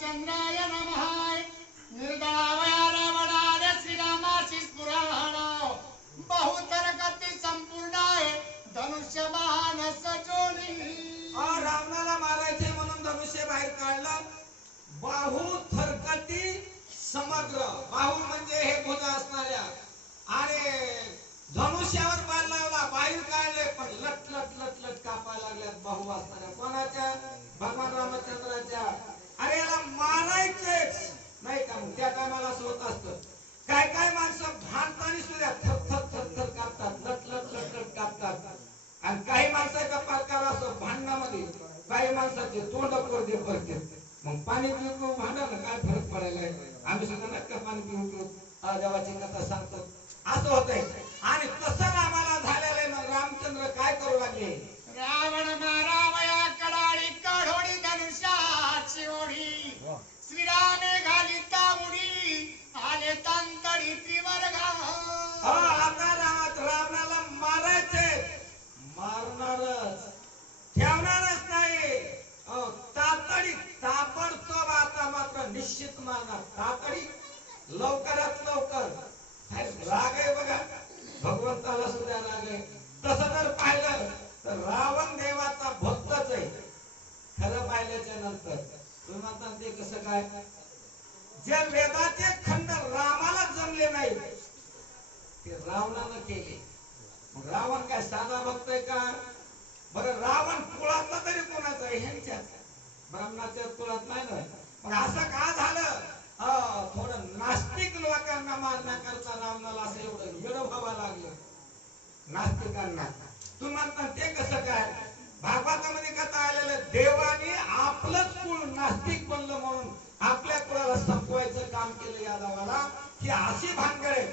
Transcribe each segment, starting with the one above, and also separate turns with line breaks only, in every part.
चंद्राय नमः निर्दळावया रावणाने श्रीरामाशी पुराण बहुतर गती संपूर्ण आहे धनुष्य महान सजोनी
रावणाला मारायचे म्हणून धनुष्य बाहेर काढलं. बाहू थरकती समग्र. बाहू म्हणजे हे भुज असणाऱ्या. आणि धनुष्यावर बाण लावला बाहेर काढले पण लट लट लट लट कापायला लागल्यात बाहू असणाऱ्या. कोणाच्या? भगवान नाही का? मग त्या टायमाला असं होत असतं. काय काय माणसं भांडताना सुद्धा थर थर थर थर कापतात. लट लट लट लट कापतात. आणि काही माणसाचा प्रकार असतो भांडणामध्ये काही माणसाचे तोंड कोरडे पडते मग पाणी पिऊ भांडण काय फरक पडायला आम्ही सुद्धा नक्का पाणी पिऊ देवाची कथा सांगतो असं होतंय. आणि काय? जे वेदाचे खंड रामाला जमले नाही ते रावणानं केले. रावण काय साधा बघतोय का? बरं रावण कुळातला तरी कोणाचा ह्यांच्या ब्राह्मणाच्या कुळात नाही ना? मग असं का झालं? थोडं नास्तिक लोकांना मारण्याकरता रावणाला असं एवढं येडं व्हावं लागलं. नास्तिकांना. तू म्हणता ते कसं काय? भागवतामध्ये कथा आलेलं देवाने आपलंच कुळ नास्तिक बनलं म्हणून आपल्या कुळाला संपवायचं काम केलं यादवाला की अशी भानगड आहे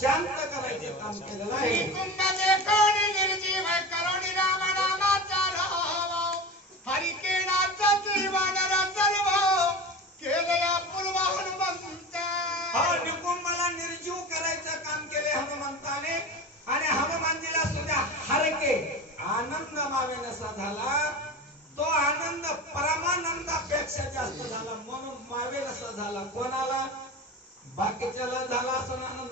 शांत करायचे काम केलेलं आहे.
कुंभले कोणी निर्जीव करोणी राम नामाचा राव हरिकेणाचा त्रिवानर सर्व केलया पूर्व हनुमंत
हो निकुंभाला निर्जीव करायचं काम केले हनुमंताने. आणि हनुमानजीला सुद्धा हरके आनंद मावेनसा झाला. तो आनंद परमानंदापेक्षा जास्त झाला म्हणून मावेनसा झाला. कोणाला? बाकीच्याला झाला असं आनंद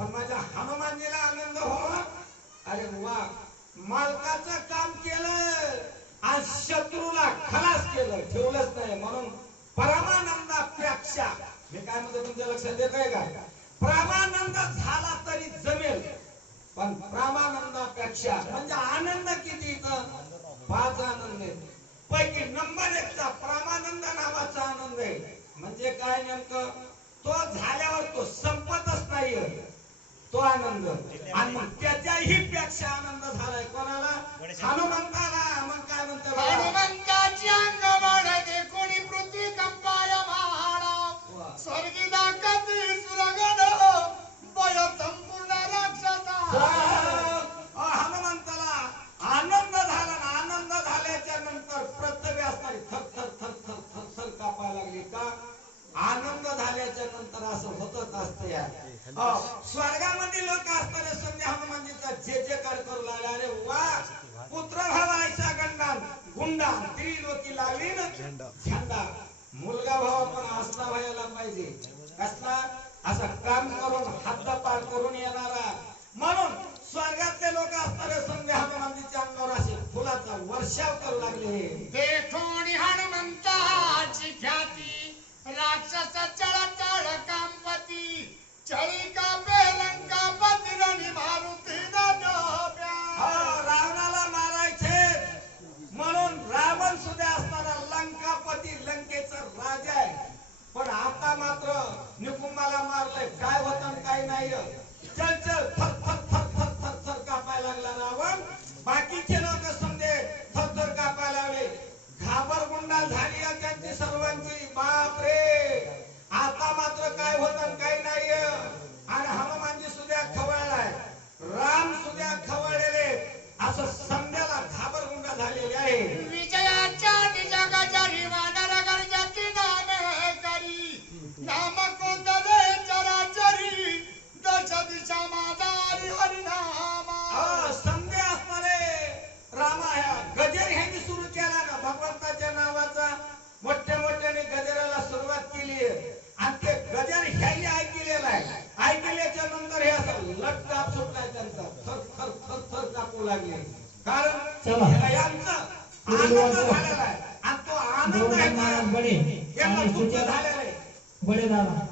पण माझ्या हनुमानजीला आनंद व्हावा अरे वा मालकाचं काम केलं आणि शत्रूला खलास केलं ठेवलंच नाही. म्हणून परमानंदापेक्षा मी काय म्हणतो तुमच्या लक्षात येत आहे का? प्रमानंद झाला तरी जमेल पण प्रमानंदापेक्षा म्हणजे आनंद किती इथं? पाच आनंद आहे पैकी नंबर एकचा प्रमानंद नावाचा आनंद आहे. म्हणजे काय नेमकं? तो झाल्यावर तो संपतच नाही तो आनंद. आणि मग त्याच्याही पेक्षा आनंद झालाय कोणाला? हनुमंताला. मग काय म्हणते लोक असताना संध्या हनुमानजीचा जे जे कार करू लागले. अरे वा पुत्र भावायचा गंडा गुंडा त्रिलोकी लागली ना? झेंडा. मुलगा भावा पण असला व्हायला पाहिजे. कसला? असं काम करून हद्दपार करून येणारा. म्हणून लागले. कारण
चला.
झालेला आहे. आणि तो आनंद आहे
बडे. आणि
झालेला आहे.
बडे दादा.